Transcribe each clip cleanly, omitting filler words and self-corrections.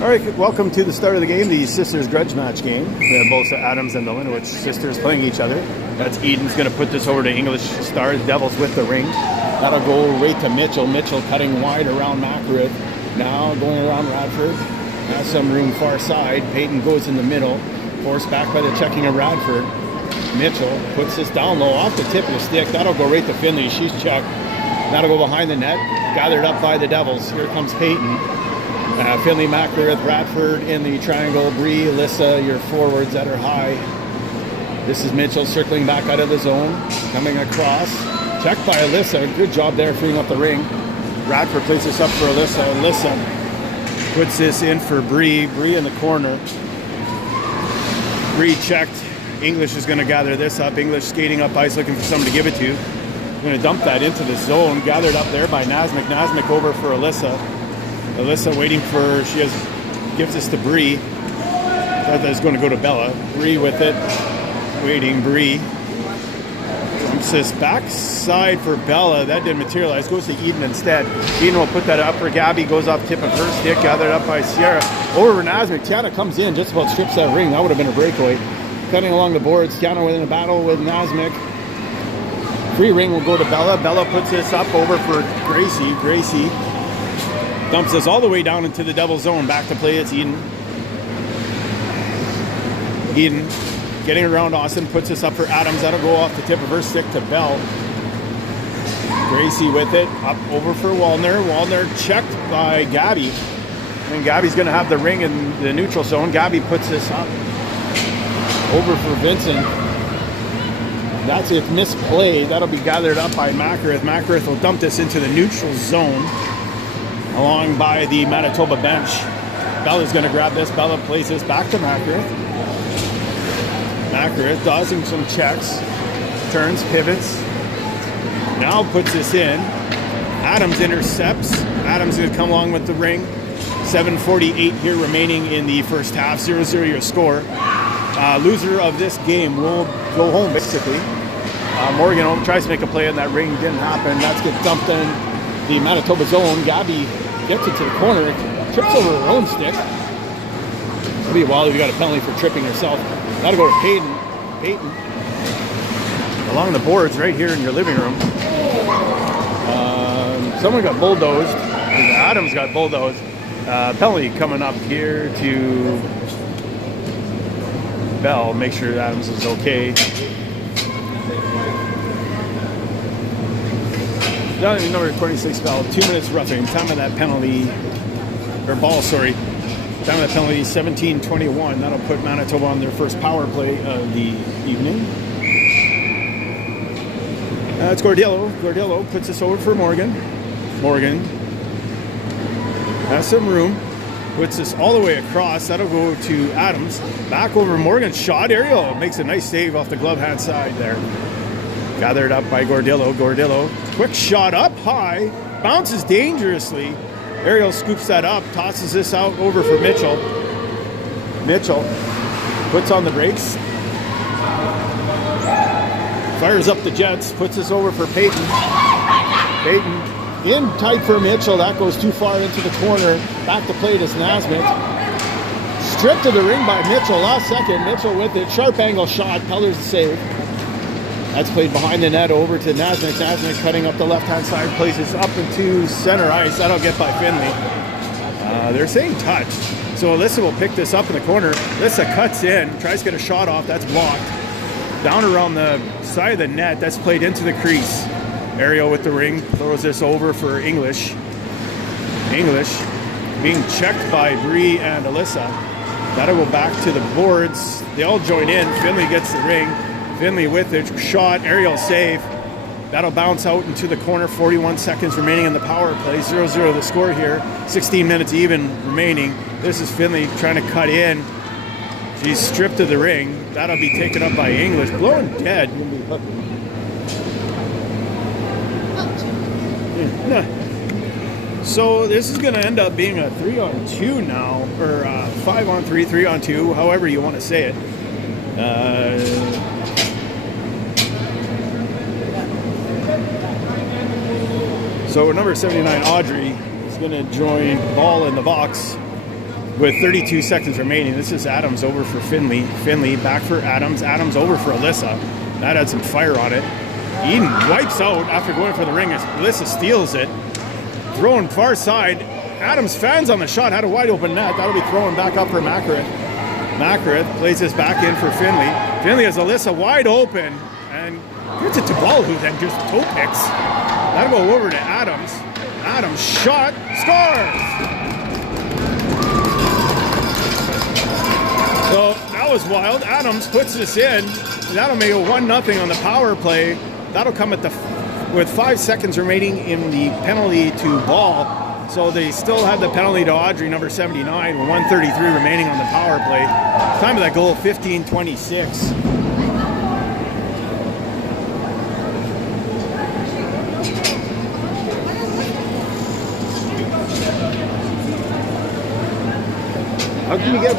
All right, welcome to the start of the game, the sisters grudge match game. We have both Adams and the Linowitz sisters playing each other. That's Eden's going to put this over to English Stars. Devils with the ring. That'll go right to Mitchell. Mitchell cutting wide around Makarith. Now going around Radford. Has some room far side. Peyton goes in the middle. Forced back by the checking of Radford. Mitchell puts this down low off the tip of the stick. That'll go right to Finley. She's chucked. That'll go behind the net. Gathered up by the Devils. Here comes Peyton. Finley, Makarith, Radford in the triangle. Bree, Alyssa, your forwards that are high. This is Mitchell circling back out of the zone. Coming across. Checked by Alyssa. Good job there freeing up the ring. Radford plays this up for Alyssa. Alyssa puts this in for Bree. Bree in the corner. Bree checked. English is going to gather this up. English skating up ice looking for someone to give it to. Going to dump that into the zone. Gathered up there by Nazmic. Nazmic over for Alyssa. Alyssa waiting for, gives this to Bree. Thought that was going to go to Bella. Bree with it. Waiting, Bree. Dumps this backside for Bella. That didn't materialize. Goes to Eden instead. Eden will put that up for Gabby. Goes off tip of her stick. Gathered up by Sierra. Over Nazmic. Tiana comes in. Just about strips that ring. That would have been a breakaway. Cutting along the boards. Tiana within a battle with Nazmic. Free ring will go to Bella. Bella puts this up over for Gracie. Gracie dumps this all the way down into the double zone. Back to play, it's Eden. Eden getting around Austin, puts this up for Adams. That'll go off the tip of her stick to Bell. Gracie with it, up over for Wallner. Wallner checked by Gabby. And Gabby's going to have the ring in the neutral zone. Gabby puts this up over for Vincent. That's a misplay. That'll be gathered up by Makarith. Makarith will dump this into the neutral zone. Along by the Manitoba bench. Bella's going to grab this. Bella plays this back to Makarith. Makarith dodging some checks. Turns, pivots. Now puts this in. Adams intercepts. Adams going to come along with the ring. 7:48 here remaining in the first half. 0-0 your score. Loser of this game will go home basically. Morgan tries to make a play on that ring. Didn't happen. That's get dumped in the Manitoba zone. Gabby gets it to the corner, trips over her own stick. It'll be a while if you got a penalty for tripping herself. That'll go to Peyton. Peyton along the boards right here in your living room. Someone got bulldozed. Adams got bulldozed. Penalty coming up here to Bell. Make sure Adams is okay. Number 26 foul, 2 minutes roughing. Time of that penalty, or ball, sorry. Time of that penalty, 17:21. That'll put Manitoba on their first power play of the evening. It's Gordillo. Gordillo puts this over for Morgan. Morgan has some room. Puts this all the way across. That'll go to Adams. Back over Morgan. Shot. Ariel makes a nice save off the glove hand side there. Gathered up by Gordillo. Gordillo, quick shot up high, bounces dangerously. Ariel scoops that up, tosses this out over for Mitchell. Mitchell puts on the brakes. Fires up the Jets, puts this over for Peyton. Peyton in tight for Mitchell. That goes too far into the corner. Back to play is Nazmic. Stripped to the ring by Mitchell. Last second, Mitchell with it. Sharp angle shot. Peller's the save. That's played behind the net over to Nazmic. Nazmic cutting up the left-hand side, plays this up into center ice. That'll get by Finley. They're saying touch. So Alyssa will pick this up in the corner. Alyssa cuts in, tries to get a shot off. That's blocked. Down around the side of the net. That's played into the crease. Ariel with the ring. Throws this over for English. English being checked by Bree and Alyssa. That'll go back to the boards. They all join in. Finley gets the ring. Finley with it, shot, Ariel save. That'll bounce out into the corner. 41 seconds remaining in the power play. 0-0 the score here. 16 minutes even remaining. This is Finley trying to cut in. She's stripped of the ring. That'll be taken up by English. Blown dead. So this is going to end up being a 3-on-2 now, or 5-on-3, 3-on-2, however you want to say it. So number 79, Audrey, is going to join Ball in the box. with 32 seconds remaining. This is Adams over for Finley. Finley back for Adams. Adams over for Alyssa. That had some fire on it. Eden wipes out after going for the ring. Alyssa steals it. Throwing far side. Adams fans on the shot. Had a wide open net. That'll be thrown back up for Makareth. Makareth plays this back in for Finley. Finley has Alyssa wide open and gets it to Ball, who then just toe picks. That'll go over to Adams. Adams shot. Scores! So that was wild. Adams puts this in. That'll make it 1-0 on the power play. That'll come at with 5 seconds remaining in the penalty to Ball. So they still have the penalty to Audrey, number 79, with 1:33 remaining on the power play. Time of that goal, 15:26. How can you get...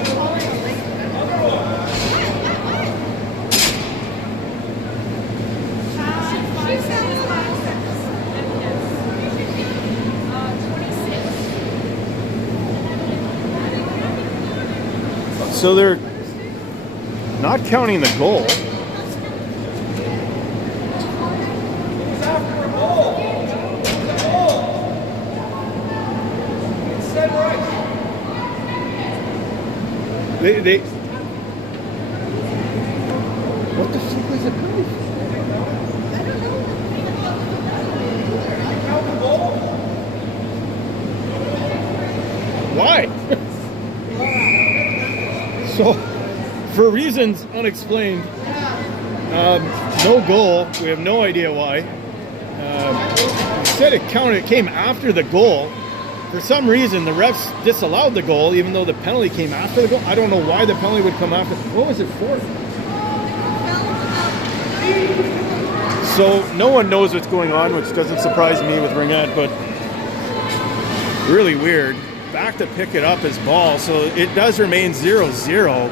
So they're not counting the goal. They what the fuck is it? Why? So, for reasons unexplained, no goal. We have no idea why. Instead it came after the goal. For some reason, the refs disallowed the goal, even though the penalty came after the goal. I don't know why the penalty would come after. What was it for? So, no one knows what's going on, which doesn't surprise me with Ringette, but really weird. Back to pick it up as Ball, so it does remain 0-0.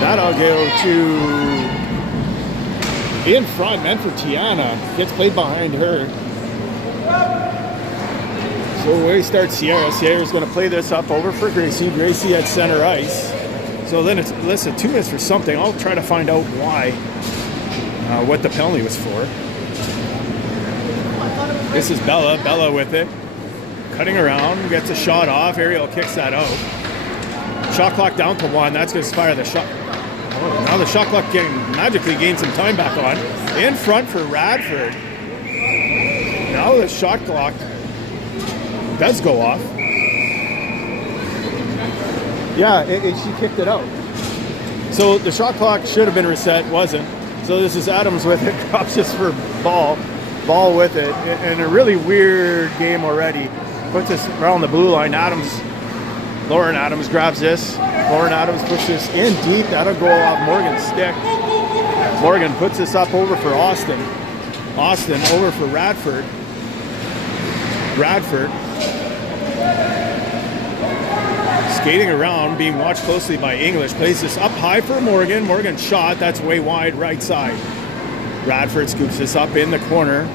That'll go to in front, meant for Tiana. Gets played behind her. So away starts Sierra. Sierra's going to play this up over for Gracie. Gracie at center ice. So then it's Alyssa 2 minutes for something. I'll try to find out why, what the penalty was for. This is Bella. Bella with it. Cutting around. Gets a shot off. Ariel kicks that out. Shot clock down to 1. That's going to inspire the shot. Oh, now the shot clock magically gained some time back on. In front for Radford. Now the shot clock does go off. Yeah, she kicked it out. So the shot clock should have been reset. Wasn't. So this is Adams with it. Drops this for Ball. Ball with it, and a really weird game already. Puts this around the blue line. Lauren Adams grabs this. Lauren Adams puts this in deep. That'll go off Morgan's stick. Morgan puts this up over for Austin. Austin over for Radford. Radford skating around, being watched closely by English. Plays this up high for Morgan. Morgan shot. That's way wide right side. Radford scoops this up in the corner,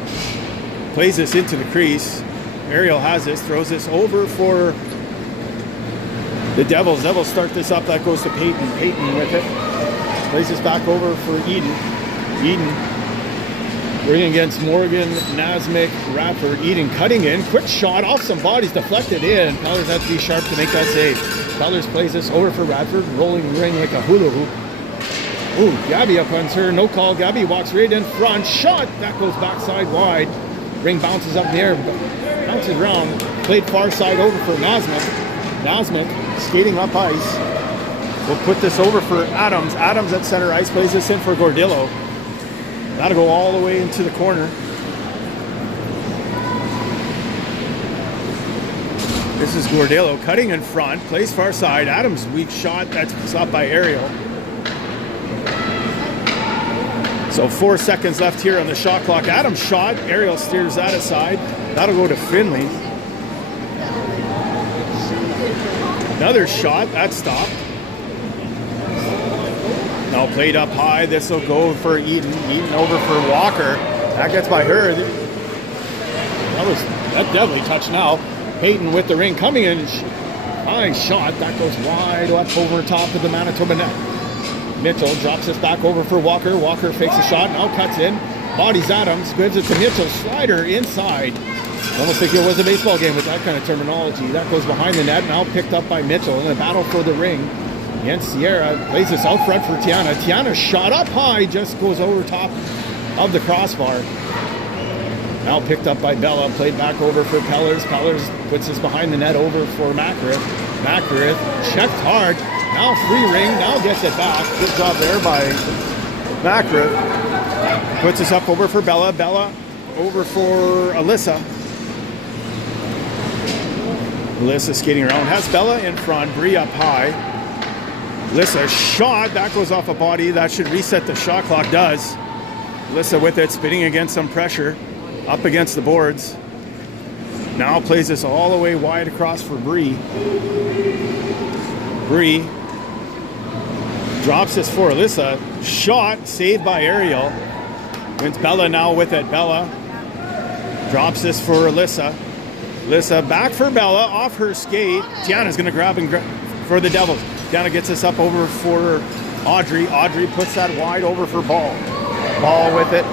plays this into the crease. Ariel has this, throws this over for the Devils. Devils start this up, that goes to Peyton. Peyton with it, plays this back over for Eden. Eden bringing against Morgan, Nasmik, Radford. Eden cutting in, quick shot off some bodies, deflected in. Powers has to be sharp to make that save. Powers plays this over for Radford, rolling the ring like a hula hoop. Ooh, Gabby up on her, no call. Gabby walks right in front, shot, that goes backside wide. Ring bounces up in the air, bounces around, played far side over for Nasmik. Nasmik skating up ice. We'll put this over for Adams. Adams at center ice, plays this in for Gordillo. That'll go all the way into the corner. This is Gordillo cutting in front, plays far side. Adams weak shot, that's stopped by Ariel. So 4 seconds left here on the shot clock. Adams shot. Ariel steers that aside. That'll go to Finley. Another shot. That stopped. Now played up high. This will go for Eden. Eden over for Walker. That gets by her. That definitely touched now. Peyton with the ring coming in. High shot. That goes wide up over top of the Manitoba net. Mitchell drops this back over for Walker. Walker fakes a shot. Now cuts in. Bodies Adams. Gives it to Mitchell. Slider inside. Almost think it was a baseball game with that kind of terminology. That goes behind the net. Now picked up by Mitchell in a battle for the ring. Against Sierra. Plays this out front for Tiana. Tiana shot up high. Just goes over top of the crossbar. Now picked up by Bella. Played back over for Pellers. Pellers puts this behind the net over for Makarith. Makarith checked hard. Now free ring. Now gets it back. Good job there by Makarith. Puts this up over for Bella. Bella over for Alyssa. Alyssa skating around. Has Bella in front. Bree up high. Alyssa shot. That goes off a body. That should reset the shot clock. Does. Alyssa with it. Spinning against some pressure. Up against the boards. Now plays this all the way wide across for Bree. Bree drops this for Alyssa. Shot. Saved by Ariel. Wins Bella now with it. Bella drops this for Alyssa. Alyssa back for Bella, off her skate. Tiana's going to grab for the Devils. Tiana gets this up over for Audrey. Audrey puts that wide over for Ball. Ball with it.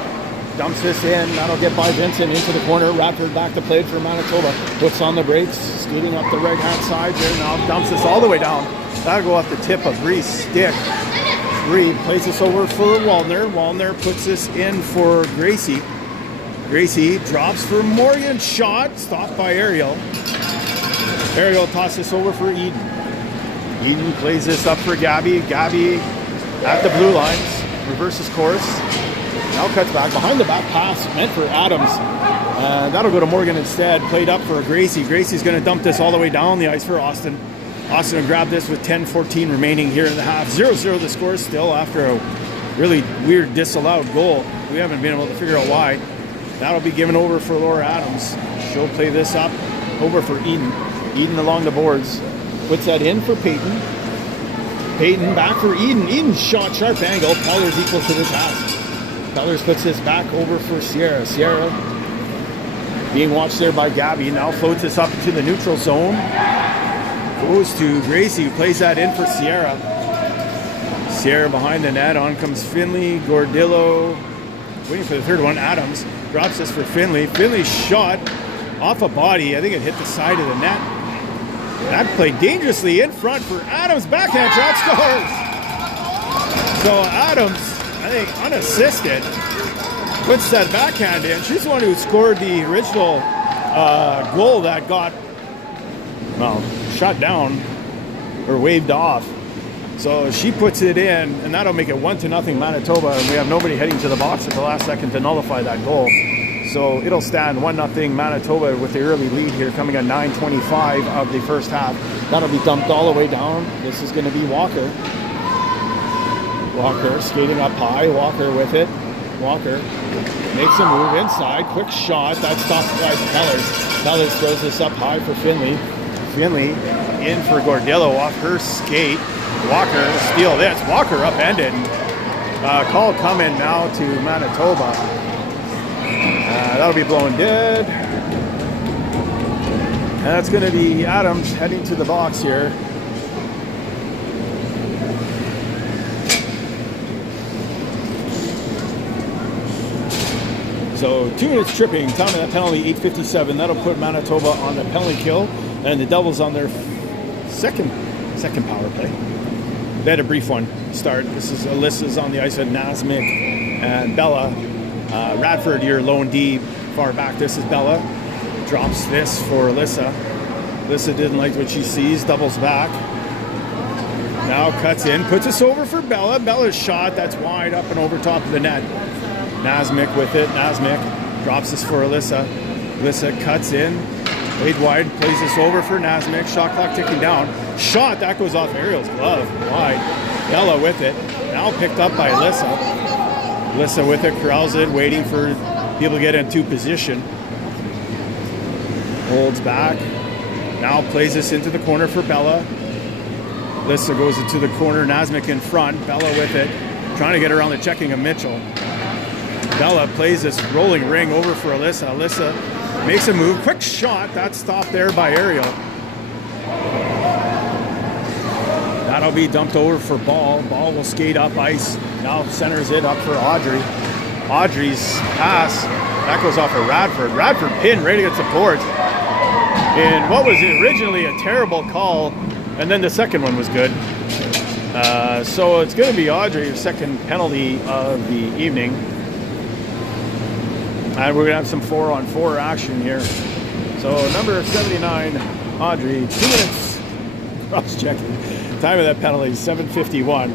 Dumps this in. That'll get by Vincent into the corner. Radford back to play for Manitoba. Puts on the brakes. Skating up the right-hand side there now. Dumps this all the way down. That'll go off the tip of Bree's stick. Bree plays this over for Wallner. Wallner puts this in for Gracie. Gracie drops for Morgan. Shot. Stopped by Ariel. Ariel tosses this over for Eden. Eden plays this up for Gabby. Gabby at the blue lines. Reverses course. Now cuts back. Behind the back pass meant for Adams. That'll go to Morgan instead. Played up for Gracie. Gracie's going to dump this all the way down the ice for Austin. Austin will grab this with 10:14 remaining here in the half. 0-0 the score still after a really weird disallowed goal. We haven't been able to figure out why. That'll be given over for Laura Adams. She'll play this up over for Eden. Eden along the boards. Puts that in for Peyton. Peyton back for Eden. Eden shot, sharp angle. Pellers equal to the task. Pellers puts this back over for Sierra. Sierra being watched there by Gabby. Now floats this up to the neutral zone. Goes to Gracie, who plays that in for Sierra. Sierra behind the net. On comes Finley. Gordillo waiting for the third one. Adams drops this for Finley. Finley shot off a body. I think it hit the side of the net. That played dangerously in front for Adams. Backhand shot, scores! So Adams, I think unassisted, puts that backhand in. She's the one who scored the original goal that got, well, shut down or waved off. So she puts it in, and that'll make it 1-0 Manitoba, and we have nobody heading to the box at the last second to nullify that goal. So it'll stand 1-0 Manitoba with the early lead here coming at 9:25 of the first half. That'll be dumped all the way down. This is going to be Walker. Walker skating up high. Walker with it. Walker makes a move inside. Quick shot. That's stopped by Pellers. Pellers throws this up high for Finley. Finley in for Gordillo off her skate. Walker steal this. Walker upended. Call coming now to Manitoba. That'll be blown dead. And that's going to be Adams heading to the box here. So 2 minutes tripping, time of that penalty, 8:57. That'll put Manitoba on the penalty kill, and the Devils on their second power play. They had a brief one start. This is Alyssa's on the ice with Nasmik and Bella. Radford, your lone D far back. This is Bella. Drops this for Alyssa. Alyssa didn't like what she sees. Doubles back. Now cuts in. Puts this over for Bella. Bella's shot. That's wide up and over top of the net. Nasmik with it. Nasmik drops this for Alyssa. Alyssa cuts in. Laid wide. Plays this over for Nasmik. Shot clock ticking down. Shot. That goes off Ariel's glove. Wide. Bella with it. Now picked up by Alyssa. Alyssa with it, corrals it, waiting for people to get into position. Holds back. Now plays this into the corner for Bella. Alyssa goes into the corner. Nasmik in front. Bella with it. Trying to get around the checking of Mitchell. Bella plays this rolling ring over for Alyssa. Alyssa Makes a move. Quick shot. That's stopped there by Ariel. That'll be dumped over for Ball. Ball will skate up ice. Now centers it up for Audrey. Audrey's pass. That goes off of Radford. Radford pinned right against the boards. And what was originally a terrible call, and then the second one was good. So it's going to be Audrey's second penalty of the evening. And we're going to have some 4-on-4 action here. So number 79, Audrey, 2 minutes cross-checking. Time of that penalty, 7:51.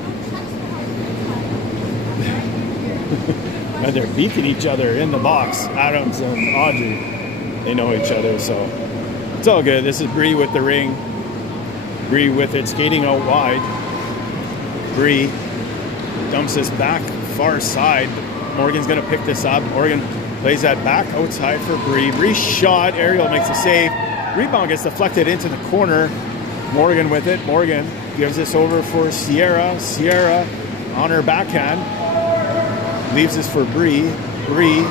And they're beating each other in the box. Adams and Audrey, they know each other, so it's all good. This is Bree with the ring. Bree with it, skating out wide. Bree dumps this back far side. Morgan's going to pick this up. Morgan plays that back outside for Bree. Bree shot. Ariel makes a save. Rebound gets deflected into the corner. Morgan with it. Morgan gives this over for Sierra. Sierra on her backhand. Leaves this for Bree. Bree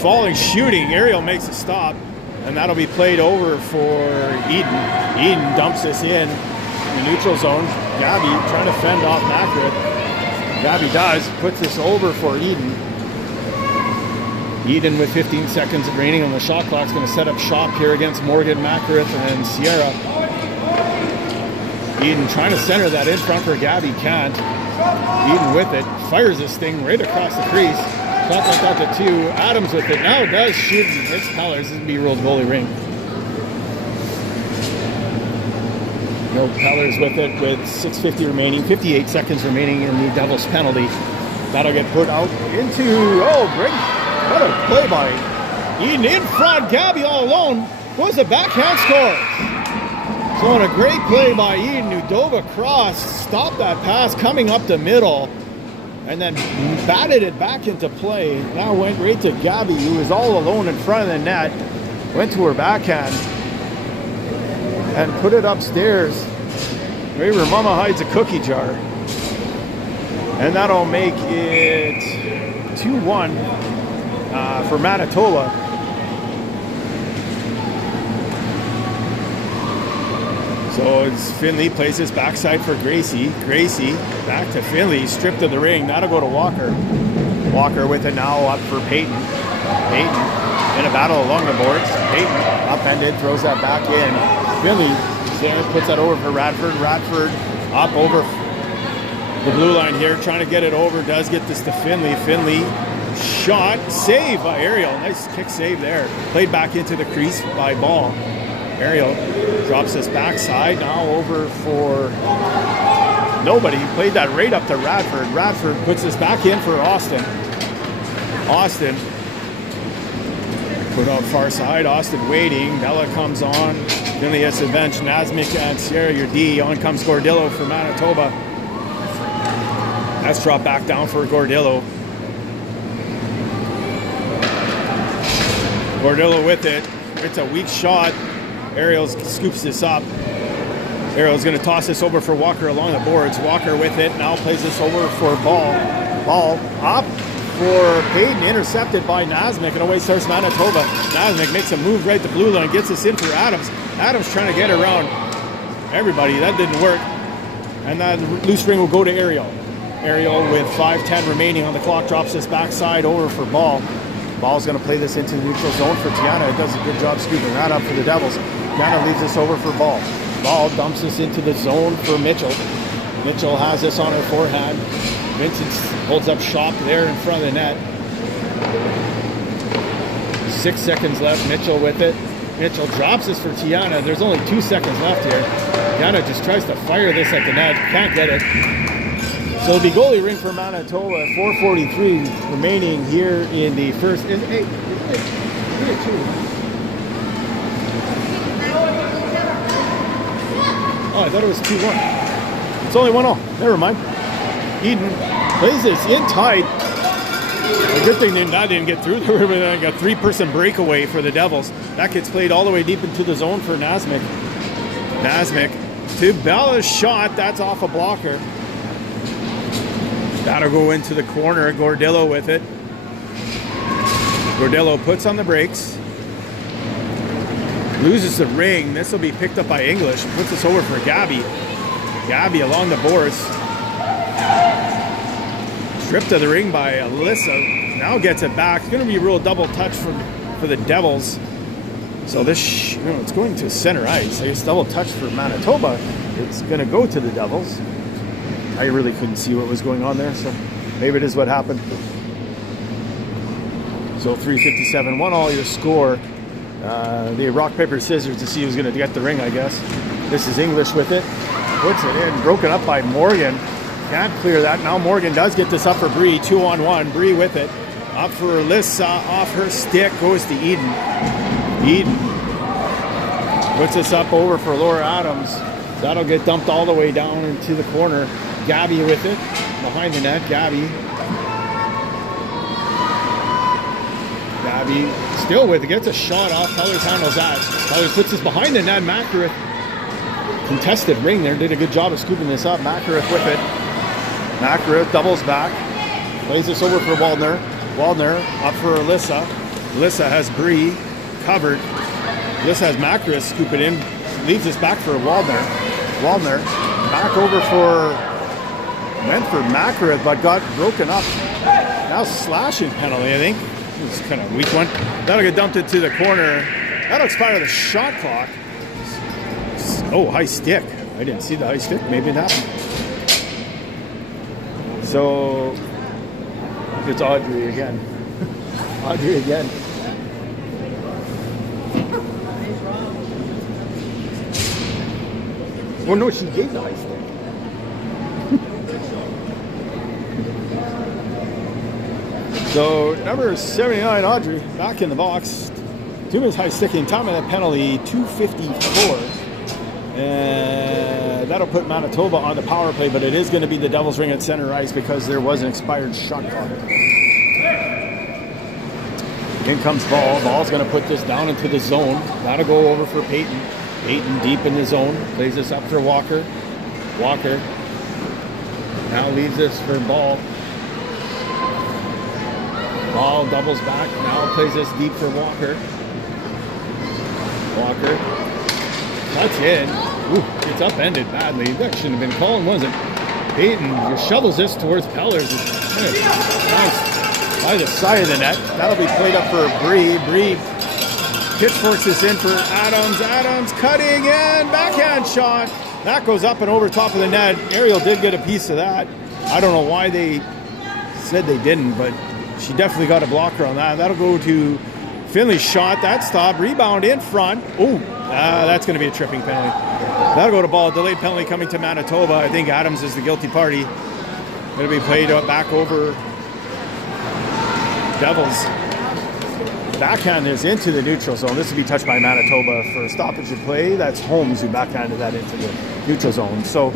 falling, shooting. Ariel makes a stop. And that'll be played over for Eden. Eden dumps this in the neutral zone. Gabby trying to fend off Macrit. Gabby does. Puts this over for Eden. Eden with 15 seconds remaining on the shot clock is going to set up shop here against Morgan, Macrit, and Sierra. Eden trying to center that in front for Gabby. Can't. Eden with it. Fires this thing right across the crease. Clock went out to 2. Adams with it. Now does shoot and hits Pellers. This is B-rolled goalie ring. No, Pellers with it with 6:50 remaining. 58 seconds remaining in the Devils penalty. That'll get put out into... Oh, great. What a play by Eden in front. Gabby all alone. Was a backhand score. So on a great play by Eden, who dove across, stopped that pass coming up the middle, and then batted it back into play. Now went right to Gabby, who was all alone in front of the net. Went to her backhand and put it upstairs right where Mama hides a cookie jar. And that'll make it 2-1 for Manitoba. So it's Finley plays his backside for Gracie. Gracie back to Finley, stripped of the ring. That'll go to Walker. Walker with it now up for Peyton. Peyton in a battle along the boards. Peyton upended, throws that back in. Finley there, puts that over for Radford. Radford up over the blue line here, trying to get it over. Does get this to Finley. Finley shot, save by Ariel. Nice kick save there. Played back into the crease by Ball. Ariel drops this backside, now over for nobody. He played that right up to Radford. Radford puts this back in for Austin. Austin put out far side. Austin waiting. Bella comes on. Finley has the bench. Nazmic and Sierra, your D. On comes Gordillo for Manitoba. That's dropped back down for Gordillo. Gordillo with it. It's a weak shot. Ariel scoops this up. Ariel's going to toss this over for Walker along the boards. Walker with it. Now plays this over for Ball. Ball up for Payton. Intercepted by Nazmic. And away starts Manitoba. Nazmic makes a move right to blue line. Gets this in for Adams. Adams trying to get around everybody. That didn't work. And that loose ring will go to Ariel. Ariel with 5:10 remaining on the clock drops this backside over for Ball. Ball's going to play this into the neutral zone for Tiana. It does a good job scooping that up for the Devils. Tiana leaves this over for Ball. Ball dumps this into the zone for Mitchell. Mitchell has this on her forehand. Vincent holds up shop there in front of the net. 6 seconds left. Mitchell with it. Mitchell drops this for Tiana. There's only 2 seconds left here. Tiana just tries to fire this at the net. Can't get it. So it'll be goalie ring for Manitoba. 4:43 remaining here in the first. Hey, oh, I thought it was 2-1. It's only 1-0. Never mind. Eden plays this in tight. A good thing that didn't get through. There was like a 3-person breakaway for the Devils. That gets played all the way deep into the zone for Nazmic. Nazmic to Bella's shot. That's off a blocker. That'll go into the corner. Gordillo with it. Gordillo puts on the brakes. Loses the ring. This will be picked up by English. Puts this over for Gabby. Gabby along the boards. Stripped of the ring by Alyssa. Now gets it back. It's going to be a real double touch for the Devils. So this, it's going to center ice. I guess double touch for Manitoba. It's going to go to the Devils. I really couldn't see what was going on there, so maybe it is what happened. So 3:57, 1-all your score. The rock, paper, scissors to see who's going to get the ring, I guess. This is English with it. Puts it in, broken up by Morgan. Can't clear that. Now Morgan does get this up for Bree, 2-on-1. Bree with it. Up for Alyssa, off her stick, goes to Eden. Eden puts this up over for Laura Adams. That'll get dumped all the way down into the corner. Gabby with it, behind the net, Gabby still with it, gets a shot off. Tellers handles that. Tellers puts this behind the net. Makarith, contested ring there, did a good job of scooping this up. Makarith with it. Makarith doubles back, plays this over for Waldner. Waldner up for Alyssa. Alyssa has Bree covered. Alyssa has Makarith scoop it in, leaves this back for Waldner. Waldner back over for, went for Makarith, but got broken up. Now slashing penalty, I think. It's kind of a weak one. That'll get dumped into the corner. That'll expire the shot clock. Oh, high stick. I didn't see the high stick. Maybe it happened. So it's Audrey again. Audrey again. Well, no, she gave the high stick. So number 79, Audrey, back in the box. 2 minutes high sticking. Time of that penalty, 2:54. And that'll put Manitoba on the power play, but it is going to be the Devils ring at center ice because there was an expired shot clock. In comes Ball. Ball's going to put this down into the zone. That'll go over for Peyton. Peyton deep in the zone. Plays this up for Walker. Walker now leaves this for Ball. Ball doubles back. Now plays this deep for Walker. Walker cuts in. Ooh, it's upended badly. That shouldn't have been called, was it? Peyton shovels this towards Pellers. Nice by the side of the net. That'll be played up for Bree. Bree pitchforks this in for Adams. Adams cutting in. Backhand shot. That goes up and over top of the net. Ariel did get a piece of that. I don't know why they said they didn't, but she definitely got a blocker on that. That'll go to Finley's shot. That stop. Rebound in front. Oh, that's going to be a tripping penalty. That'll go to Ball. Delayed penalty coming to Manitoba. I think Adams is the guilty party. It'll be played back over Devils. Backhand is into the neutral zone. This will be touched by Manitoba for a stoppage of play. That's Holmes who backhanded that into the neutral zone. So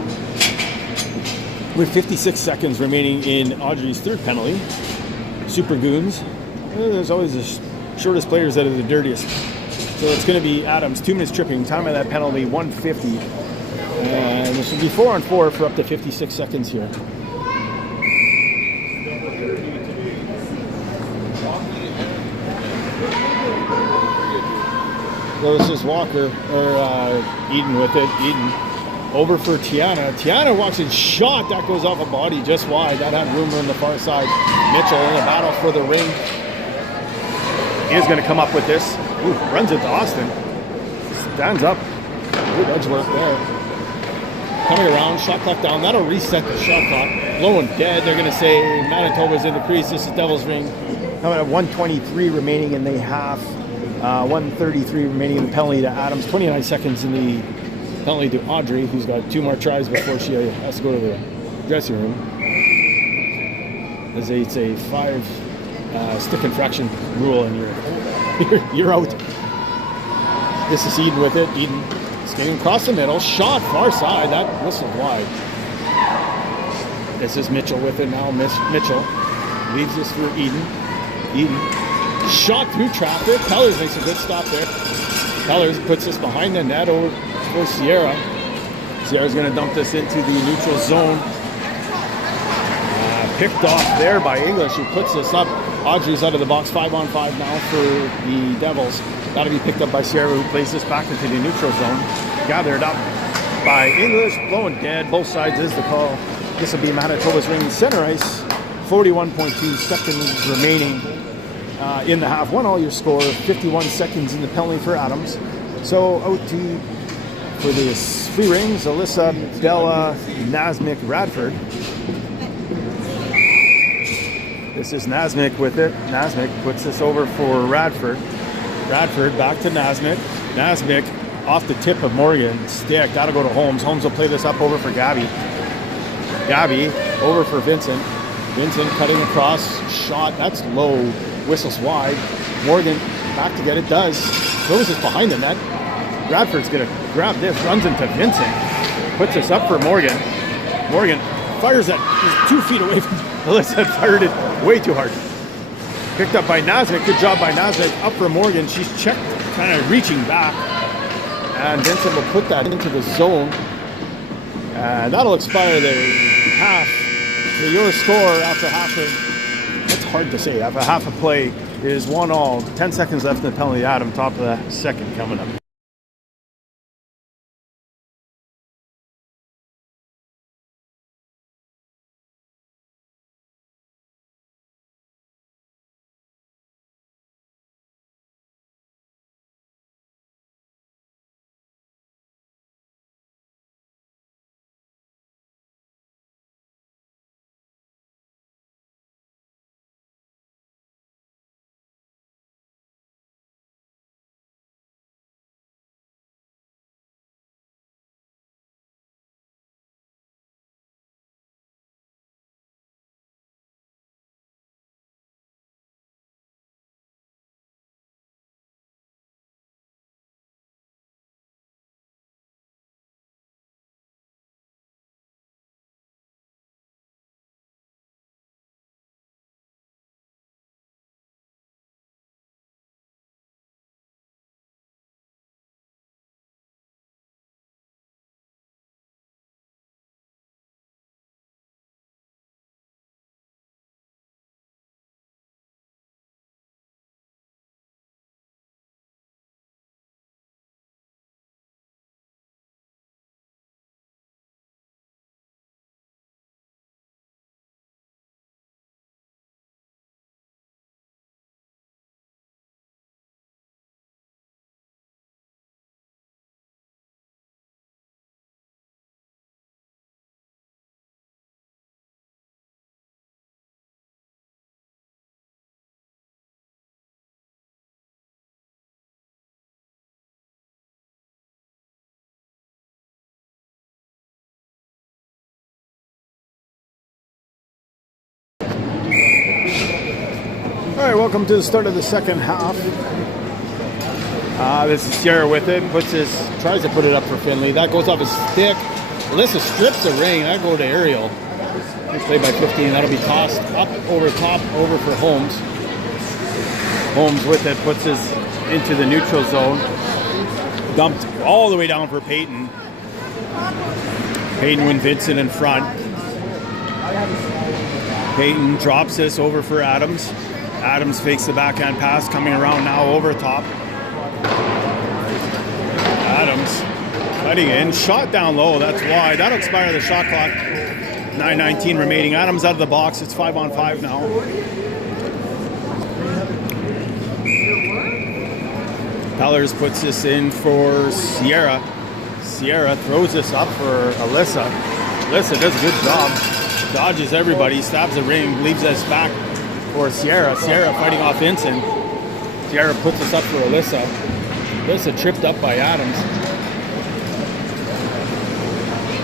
with 56 seconds remaining in Audrey's third penalty, Super Goons, there's always the shortest players that are the dirtiest. So it's going to be Adams, 2 minutes tripping. Time of that penalty, 1:50. And this will be 4-on-4 for up to 56 seconds here. So this is Walker, or Eden with it. Eden over for Tiana. Tiana walks in, shot. That goes off a body just wide. That had room on the far side. Mitchell in a battle for the ring. He is going to come up with this. Ooh, runs it to Austin. Stands up. Good edge work there. Coming around, shot clock down. That'll reset the shot clock. Low and dead. They're going to say Manitoba's in the crease. This is Devils ring. Coming at 1:23 remaining in the half. 1:33 remaining in the penalty to Adams. 29 seconds in the penalty to Audrey, who's got 2 more tries before she has to go to the dressing room. It's a 5 stick infraction rule, and you're out. This is Eden with it. Eden skating across the middle. Shot far side. That whistled wide. This is Mitchell with it now. Mitchell leaves this for Eden. Eden. Shot through traffic. Pellers makes a good stop there. Pellers puts this behind the net over for Sierra. Sierra's going to dump this into the neutral zone. picked off there by English, who puts this up. Audrey's out of the box, 5-on-5 now for the Devils. Got to be picked up by Sierra, who plays this back into the neutral zone. Gathered up by English, blowing dead. Both sides is the call. This will be Manitoba's ring center ice. 41.2 seconds remaining in the half. 1-all your score. 51 seconds in the penalty for Adams. So out to for the free rings, Alyssa, Bella, Nasmik, Radford. This is Nasmik with it. Nasmik puts this over for Radford. Radford back to Nasmik. Nasmik off the tip of Morgan. Stick. Got to go to Holmes. Holmes will play this up over for Gabby. Gabby over for Vincent. Vincent cutting across. Shot. That's low. Whistles wide. Morgan back to get it. Does. Throws it behind the net. Radford's going to grab this. Runs into Vincent. Puts this up for Morgan. Morgan fires it. He's 2 feet away from Alyssa. Fired it way too hard. Picked up by Nasmik. Good job by Nasmik. Up for Morgan. She's checked, kind of reaching back. And Vincent will put that into the zone. And that'll expire the half. So your score after half of, that's hard to say, after half a play is 1-all. 10 seconds left in the penalty. Adam, top of the second coming up. All right, welcome to the start of the second half. This is Sierra with it. Tries to put it up for Finley. That goes off his stick. Alyssa strips the ring. That go to Ariel. Nice play by 15. That'll be tossed up over top, over for Holmes. Holmes with it puts this into the neutral zone. Dumped all the way down for Peyton. Peyton with Vincent in front. Peyton drops this over for Adams. Adams fakes the backhand pass, coming around now over top. Adams cutting in, shot down low, that's wide. That'll expire the shot clock. 9:19 remaining. Adams out of the box, it's 5-on-5 now. Pellers puts this in for Sierra. Sierra throws this up for Alyssa. Alyssa does a good job. Dodges everybody, stabs the ring, leaves us back for Sierra. Sierra fighting off Vincent. Sierra puts us up for Alyssa. Alyssa tripped up by Adams.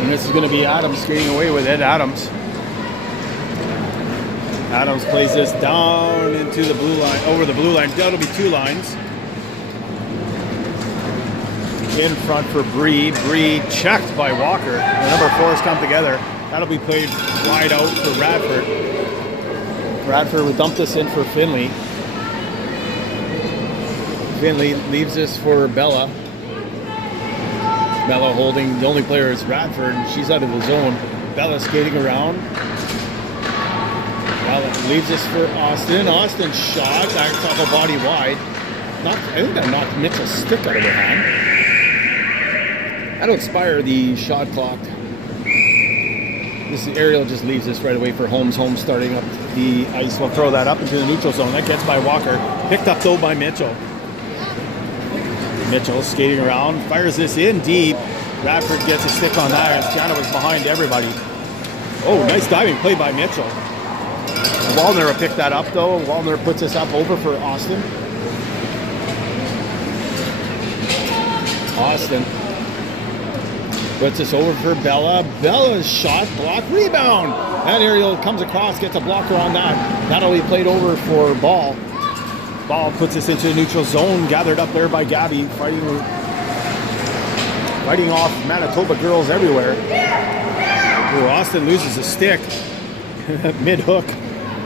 And this is going to be Adams skating away with it. Adams plays this down into the blue line, over the blue line. That'll be 2 lines. In front for Bree. Bree checked by Walker. The number 4s come together. That'll be played wide out for Radford. Radford will dump this in for Finley. Finley leaves this for Bella. Bella holding, the only player is Radford, and she's out of the zone. Bella skating around. Leaves this for Austin. Austin shot. That's off a body wide. I think that knocked Mitchell's stick out of their hand. That'll expire the shot clock. This Ariel just leaves this right away for Holmes. Holmes starting up the ice. We'll throw that up into the neutral zone. That gets by Walker. Picked up though by Mitchell. Mitchell skating around. Fires this in deep. Radford gets a stick on that. Tiana was behind everybody. Oh, nice diving play by Mitchell. Wallner will pick that up though. Wallner puts this up over for Austin. Austin puts this over for Bella. Bella's shot, block, rebound. That Ariel comes across, gets a blocker on that. That'll be played over for Ball. Ball puts this into the neutral zone, gathered up there by Gabby, fighting off Manitoba girls everywhere. Ooh, Austin loses a stick. Mid-hook.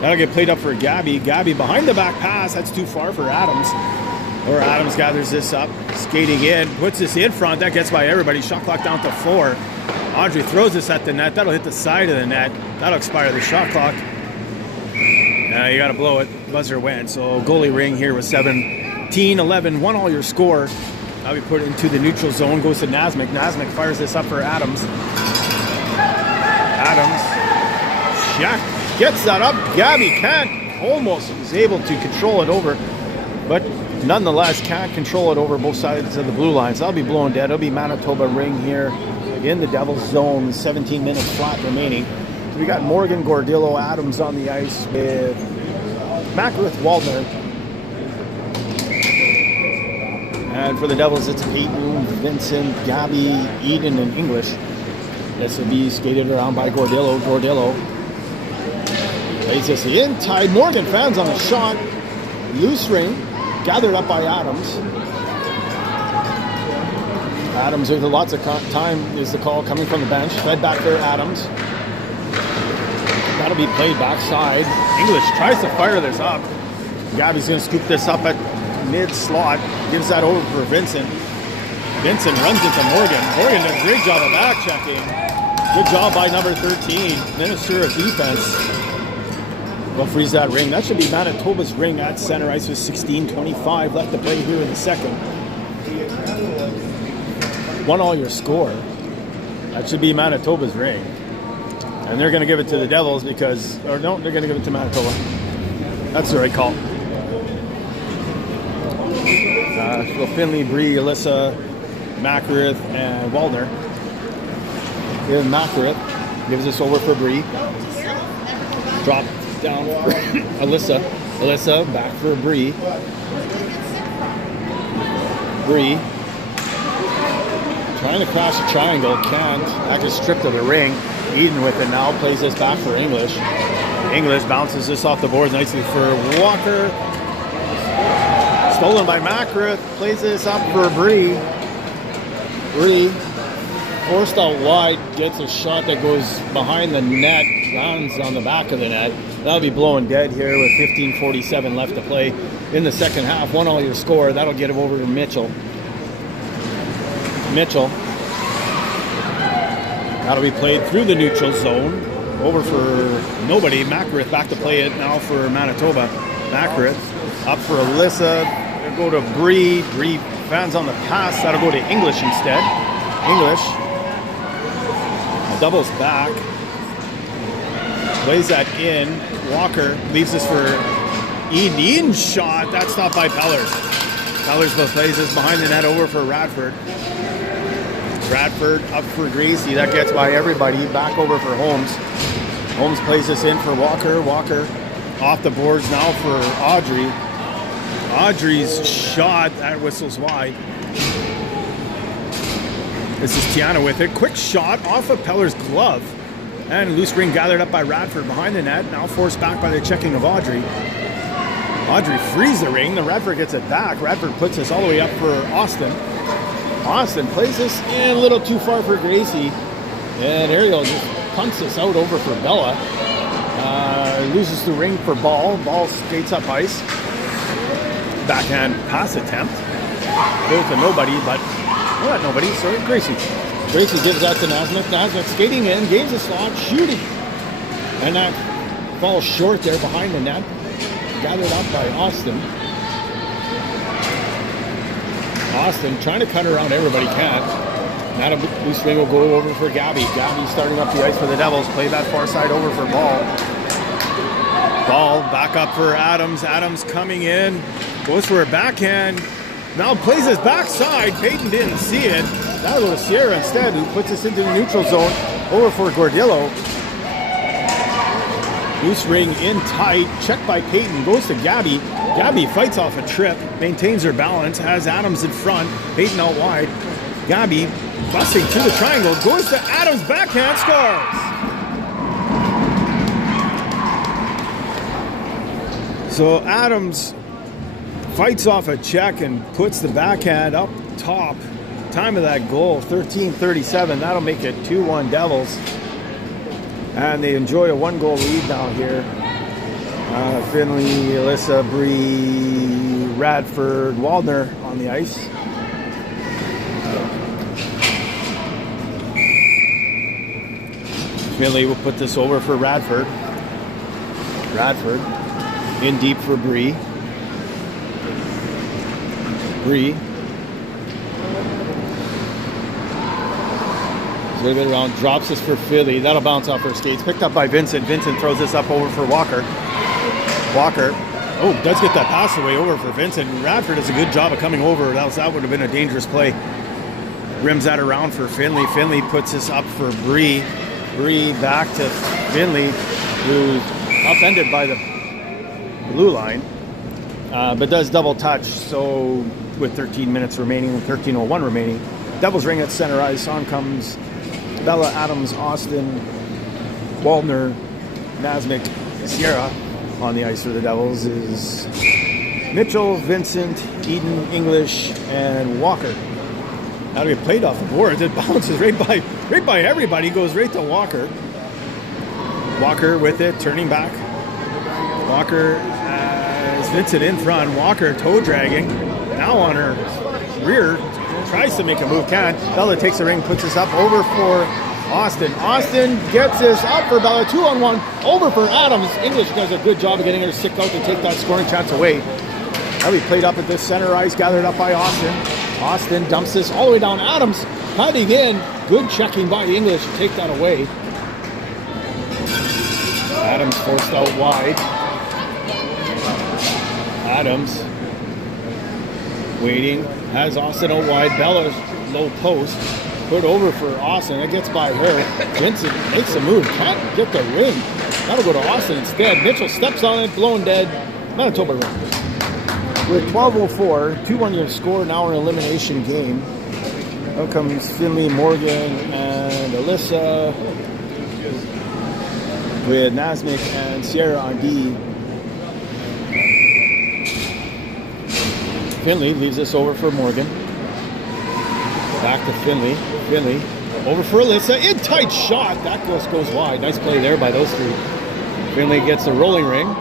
That'll get played up for Gabby. Gabby behind the back pass. That's too far for Adams. Or Adams gathers this up, skating in, puts this in front. That gets by everybody. Shot clock down to 4. Audrey throws this at the net. That'll hit the side of the net. That'll expire the shot clock. You got to blow it. Buzzer went. So goalie ring here with 17-11. 1 all your score. Now we put it into the neutral zone. Goes to Nasmik. Nasmik fires this up for Adams. Adams. Shack gets that up. Gabby can't. Almost is able to control it over. But nonetheless, can't control it over both sides of the blue lines. That'll be blown dead. It'll be Manitoba ring here in the Devil's zone. 17 minutes flat remaining. So we got Morgan, Gordillo, Adams on the ice with Mackworth, Waldner. And for the Devils, it's Peyton, Vincent, Gabby, Eden, and English. This will be skated around by Gordillo. Gordillo plays this in tight. Morgan fans on the shot. Loose ring. Gathered up by Adams. Adams with lots of time is the call coming from the bench. Fed back there, Adams. That'll be played backside. English tries to fire this up. Gabby's going to scoop this up at mid-slot. Gives that over for Vincent. Vincent runs into Morgan. Morgan does a great job of back checking. Good job by number 13, Minister of Defense. We'll freeze that ring. That should be Manitoba's ring at center ice with 16:25 left to play here in the second. 1 all your score. That should be Manitoba's ring. And they're going to give it to the Devils because, or no, they're going to give it to Manitoba. That's the right call. So Finley, Bree, Alyssa, Mackworth, and Waldner. Here Mackworth gives this over for Bree. Drop down for Alyssa. Alyssa back for Bree. Bree trying to crash a triangle, can't. That gets stripped of the ring. Eden with it now, plays this back for English. English bounces this off the boards nicely for Walker. Stolen by Mackworth, plays this up for Bree. Bree forced out wide, gets a shot that goes behind the net, lands on the back of the net. That'll be blowing dead here with 15:47 left to play in the second half. 1 all your score. That'll get him over to Mitchell. Mitchell. That'll be played through the neutral zone. Over for nobody. Mackworth back to play it now for Manitoba. Mackworth up for Alyssa. They'll go to Bree. Bree fans on the pass. That'll go to English instead. English. Doubles back. Plays that in. Walker leaves this for Eden. Eden shot. That's stopped by Pellers. Pellers plays this behind the net over for Radford. Radford up for Gracie. That gets by everybody. Back over for Holmes. Holmes plays this in for Walker. Walker off the boards now for Audrey. Audrey's shot. That whistles wide. This is Tiana with it. Quick shot off of Peller's glove. And loose ring gathered up by Radford behind the net. Now forced back by the checking of Audrey. Audrey frees the ring. The Radford gets it back. Radford puts this all the way up for Austin. Austin plays this in a little too far for Gracie. And Ariel just punts this out over for Bella. Loses the ring for Ball. Ball skates up ice. Backhand pass attempt. Goes to nobody, but not nobody, sorry, Gracie. Gracie gives that to Nasmith. Nasmith skating in, gains a slot, shooting. And that falls short there behind the net. Gathered up by Austin. Austin trying to cut around everybody, can't. Now a loose swing will go over for Gabby. Gabby starting up the ice for the Devils. Play that far side over for Ball. Ball back up for Adams. Adams coming in. Goes for a backhand. Now plays his backside. Peyton didn't see it. That'll go to Sierra instead, who puts us into the neutral zone. Over for Gordillo. Loose ring in tight. Checked by Peyton. Goes to Gabby. Gabby fights off a trip. Maintains her balance. Has Adams in front. Peyton out wide. Gabby busting through the triangle. Goes to Adams. Backhand. Scores. So Adams fights off a check and puts the backhand up top. Time of that goal, 13:37. That'll make it 2-1 Devils. And they enjoy a 1-goal lead now here. Finley, Alyssa, Bree, Radford, Waldner on the ice. Finley will put this over for Radford. Radford in deep for Bree. Bree. A little bit around, drops this for Philly. That'll bounce off her skates. Picked up by Vincent. Vincent throws this up over for Walker. Walker, oh, does get that pass away over for Vincent. Radford does a good job of coming over. That would have been a dangerous play. Rims that around for Finley. Finley puts this up for Bree. Bree back to Finley, who's upended by the blue line, but does double touch. So with 13 minutes remaining, 13:01 remaining, Devils ring at center ice. On comes Bella, Adams, Austin, Waldner, Nasmik, Sierra. On the ice for the Devils is Mitchell, Vincent, Eden, English, and Walker. Now to get played off the boards, it bounces right by everybody, goes right to Walker. Walker with it, turning back. Walker has Vincent in front. Walker toe dragging. Now on her rear, tries to make a move, can't. Bella takes the ring, puts this up over for Austin. Austin gets this up for Bella, 2-on-1, over for Adams. English does a good job of getting her to stick out to take that scoring chance away. Now we played up at this center ice, gathered up by Austin. Austin dumps this all the way down. Adams cutting in. Good checking by the English to take that away. Adams forced out wide. Adams waiting. Has Austin out wide. Bella's low post. Put over for Austin. That gets by her. Vincent makes a move. Can't get the ring. That'll go to Austin instead. Mitchell steps on it. Blown dead. Manitoba ring. With 12:04, 2-1 your score, now an elimination game. Out comes Finley, Morgan, and Alyssa. With Nasmik and Sierra on D. Finley leaves this over for Morgan. Back to Finley. Finley over for Alyssa. In tight shot. That goes wide. Nice play there by those three. Finley gets the rolling ring.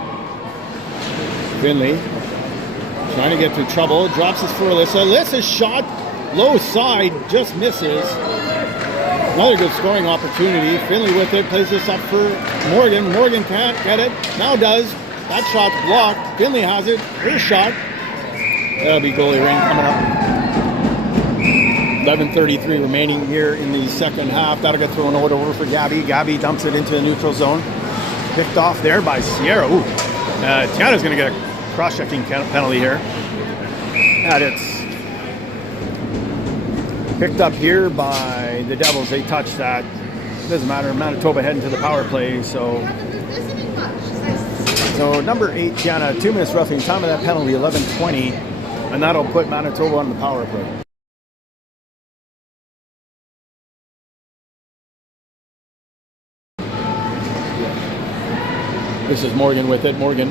Finley trying to get through trouble. Drops this for Alyssa. Alyssa's shot low side just misses. Another good scoring opportunity. Finley with it. Plays this up for Morgan. Morgan can't get it. Now does. That shot's blocked. Finley has it. Her shot. That'll be goalie ring coming up. 11:33 remaining here in the second half. That'll get thrown over for Gabby. Gabby dumps it into the neutral zone. Picked off there by Sierra. Ooh. Tiana's going to get a cross-checking penalty here. And it's picked up here by the Devils. They touched that. Doesn't matter. Manitoba heading to the power play. So number 8, Tiana, 2 minutes roughly. Time of that penalty, 11:20. And that'll put Manitoba on the power play. This is Morgan with it. Morgan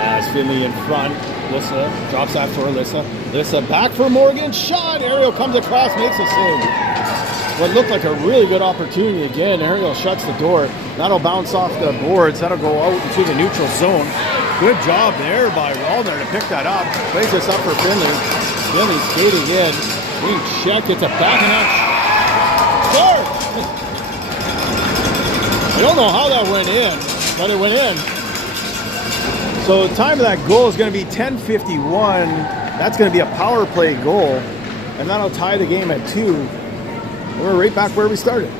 has Finley in front. Alyssa drops that for Alyssa. Alyssa back for Morgan. Shot. Ariel comes across, makes a save. What looked like a really good opportunity again. Ariel shuts the door. That'll bounce off the boards. That'll go out into the neutral zone. Good job there by Waldner to pick that up. Plays this up for Finley. Finley skating in. Being checked. It's a back and out. Score! I don't know how that went in. but it went in. So the time of that goal is going to be 10:51. That's going to be a power play goal, and that'll tie the game at 2. We're right back where we started.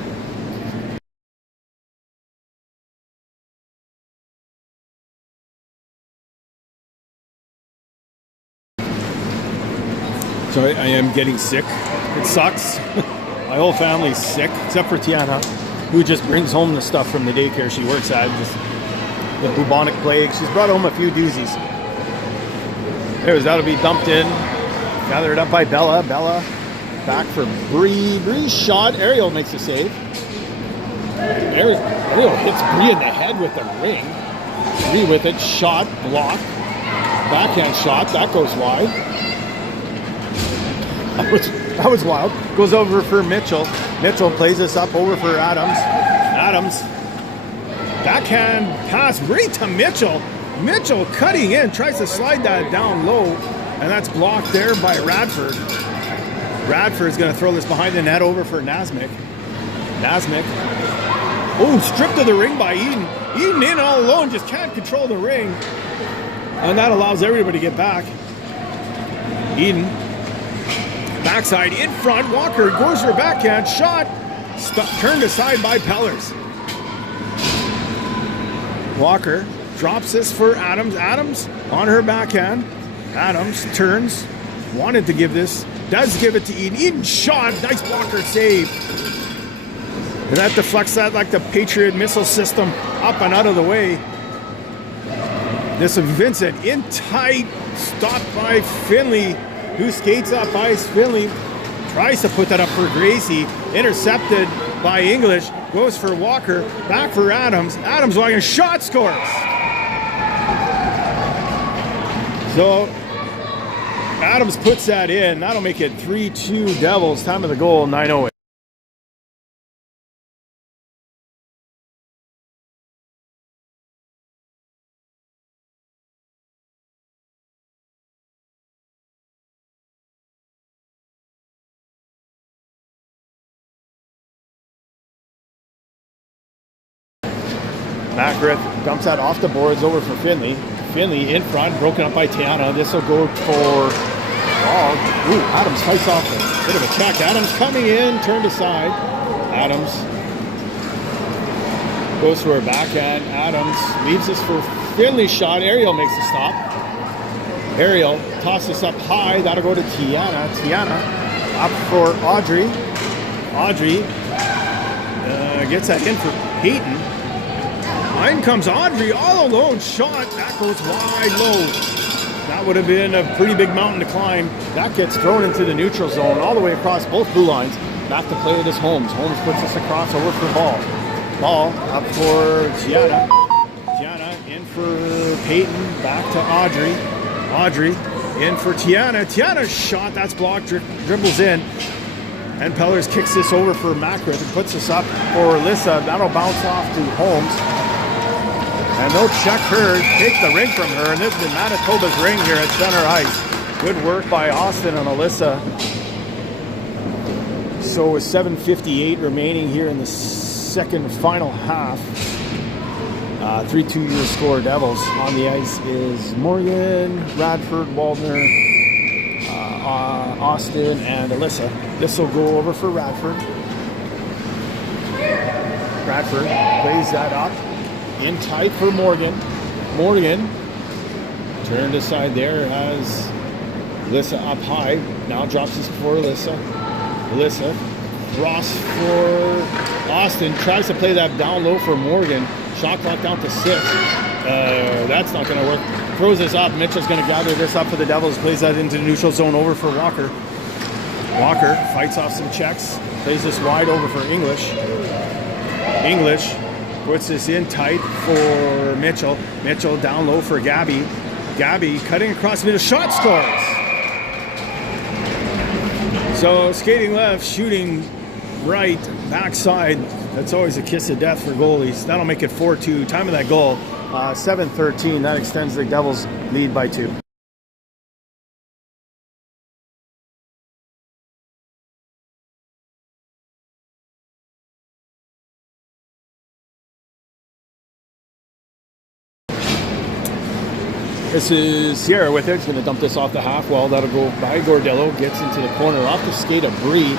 So I am getting sick. It sucks. My whole family's sick, except for Tiana, who just brings home the stuff from the daycare she works at. Just the bubonic plague. She's brought home a few doozies. That'll be dumped in. Gathered up by Bella. Bella back for Bree. Bree's shot. Ariel makes a save. Ariel hits Bree in the head with the ring. Bree with it. Shot. Block. Backhand shot. That goes wide. That was wild. Goes over for Mitchell. Mitchell plays this up over for Adams. Adams. Backhand pass right to Mitchell. Mitchell cutting in. Tries to slide that down low. And that's blocked there by Radford. Radford is going to throw this behind the net over for Nasmik. Nasmik. Oh, stripped of the ring by Eden. Eden in all alone. Just can't control the ring. And that allows everybody to get back. Eden. Backside in front, Walker goes for a backhand shot, turned aside by Pellers. Walker drops this for Adams. Adams on her backhand. Adams turns, wanted to give this, does give it to Eden. Eden shot, nice blocker save. And that deflects that like the Patriot missile system up and out of the way. This is Vincent in tight, stopped by Finley, who skates up ice. Finley tries to put that up for Gracie. Intercepted by English. Goes for Walker. Back for Adams. Adams walking. Shot scores. So Adams puts that in. That'll make it 3-2 Devils. Time of the goal, 9:08. Macgreth dumps that off the boards over for Finley. Finley in front, broken up by Tiana. This will go for Adams fights off a bit of a check. Adams coming in, turned aside. Adams goes for a backhand. Adams leaves this for Finley's shot. Ariel makes the stop. Ariel tosses up high. That'll go to Tiana. Tiana up for Audrey. Audrey gets that in for Peyton. In comes Audrey all alone. Shot. That goes wide low. That would have been a pretty big mountain to climb. That gets thrown into the neutral zone all the way across both blue lines. Back to play with this Holmes. Holmes puts this across over for Ball. Ball up for Gianna. Gianna in for Peyton. Back to Audrey. Audrey in for Tiana. Tiana's shot. That's blocked. Dribbles in. And Pellers kicks this over for Macgreth and puts this up for Alyssa. That'll bounce off to Holmes. And they'll check her, take the ring from her, and this is Manitoba's ring here at center ice. Good work by Austin and Alyssa. So with 7:58 remaining here in the second final half, 3-2 your score Devils. On the ice is Morgan, Radford, Waldner, Austin, and Alyssa. This will go over for Radford. Radford plays that up. In tight for Morgan. Morgan turned aside there, has Alyssa up high. Now drops this for Alyssa. Alyssa cross for Austin. Tries to play that down low for Morgan. Shot clock down to 6. That's not going to work. Throws this up. Mitchell's going to gather this up for the Devils. Plays that into the neutral zone over for Walker. Walker fights off some checks. Plays this wide over for English. English puts this in tight for Mitchell. Mitchell down low for Gabby. Gabby cutting across the middle. Shot scores. So skating left, shooting right, backside. That's always a kiss of death for goalies. That'll make it 4-2. Time of that goal, 7:13. That extends the Devils' lead by 2. This is Sierra with it. He's going to dump this off the half wall. That'll go by Gordillo. Gets into the corner off the skate of Bree.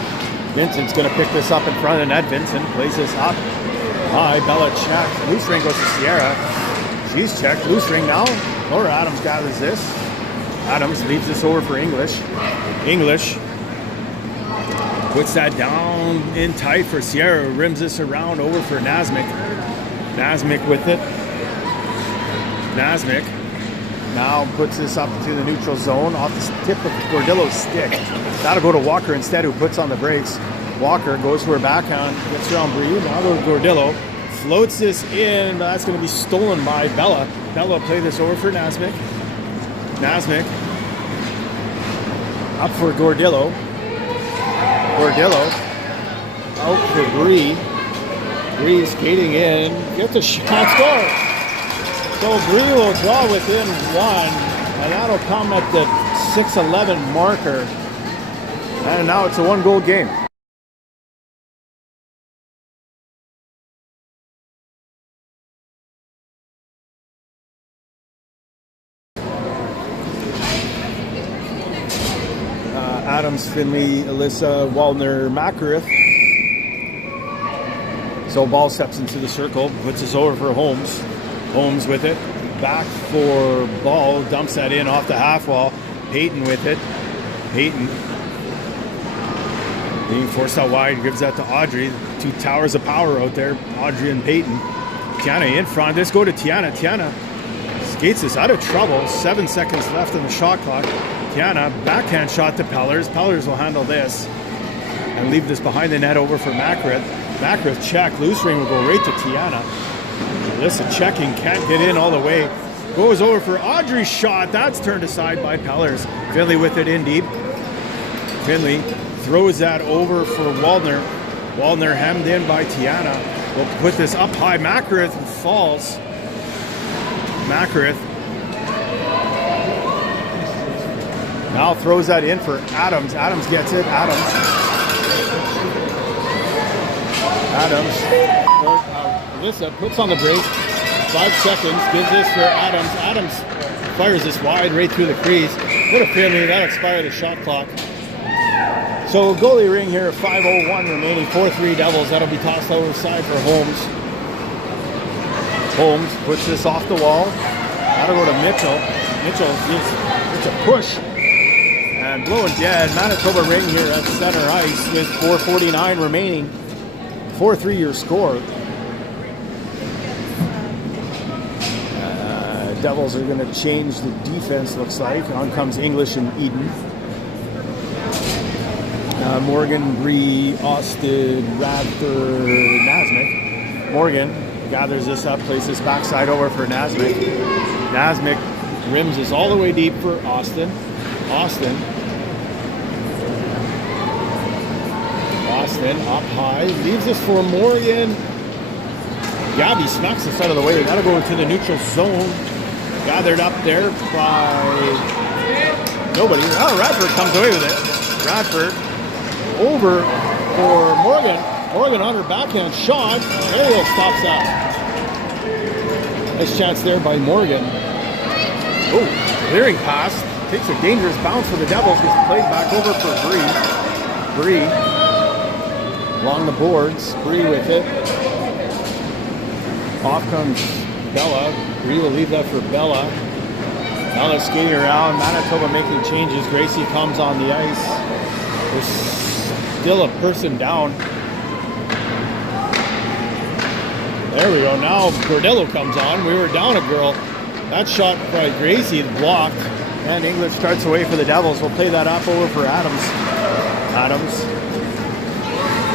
Vincent's going to pick this up in front of the net. Vincent plays this up high. Bella checks. Loose ring goes to Sierra. She's checked. Loose ring now. Laura Adams gathers this. Adams leaves this over for English. English puts that down in tight for Sierra. Rims this around over for Nasmik. Nasmik with it. Nasmik now puts this up to the neutral zone off the tip of Gordillo's stick. That'll go to Walker instead, who puts on the brakes. Walker goes for her backhand, gets around Bree. Now goes Gordillo. Floats this in, but that's going to be stolen by Bella. Bella play this over for Nasmik. Nasmik up for Gordillo. Gordillo out for Bree. Bree skating in, gets a shot, scores. So Bree will draw within one, and that'll come at the 6:11 marker. And now it's a one-goal game. Adams, Finley, Alyssa, Waldner, Makarith. So ball steps into the circle, puts this over for Holmes. Holmes with it, back for Ball, dumps that in off the half wall. Peyton with it. Peyton being forced out wide, gives that to Audrey. Two towers of power out there, Audrey and Peyton. Tiana in front. Let's go to Tiana. Tiana skates this out of trouble. 7 seconds left in the shot clock. Tiana, backhand shot to Pellers. Pellers will handle this and leave this behind the net over for Makarith. Makarith check. Loose ring will go right to Tiana. Alyssa checking, can't get in all the way. Goes over for Audrey's shot. That's turned aside by Pellers. Finley with it in deep. Finley throws that over for Waldner. Waldner hemmed in by Tiana. We'll put this up high. Makarith falls. Makarith now throws that in for Adams. Adams gets it. Alyssa puts on the brake. 5 seconds. Gives this for Adams. Adams fires this wide right through the crease. What a Finley. That'll expire the shot clock. So goalie ring here, 5:01 remaining, 4-3 Devils. That'll be tossed over the side for Holmes. Holmes puts this off the wall. That'll go to Mitchell. Mitchell gets a push. And blowing dead. Manitoba ring here at center ice with 4:49 remaining. 4-3 your score. Devils are going to change the defense, looks like. On comes English and Eden. Morgan, Bree, Austin, Radford, Nasmik. Morgan gathers this up, places this backside over for Nasmik. Nasmik rims this all the way deep for Austin. Austin up high, leaves this for Morgan. Gabby smacks this out of the way. That'll go into the neutral zone. Gathered up there by nobody. Oh, Radford comes away with it. Radford over for Morgan. Morgan on her backhand shot. Ariel stops that. Nice chance there by Morgan. Oh, clearing pass. Takes a dangerous bounce for the Devils. Gets played back over for Bree. Bree along the boards. Bree with it. Off comes Bella. Bree will leave that for Bella. Now they're skating around. Manitoba making changes. Gracie comes on the ice. There's still a person down. There we go. Now Gordillo comes on. We were down a girl. That shot by Gracie blocked. And English starts away for the Devils. We'll play that up over for Adams.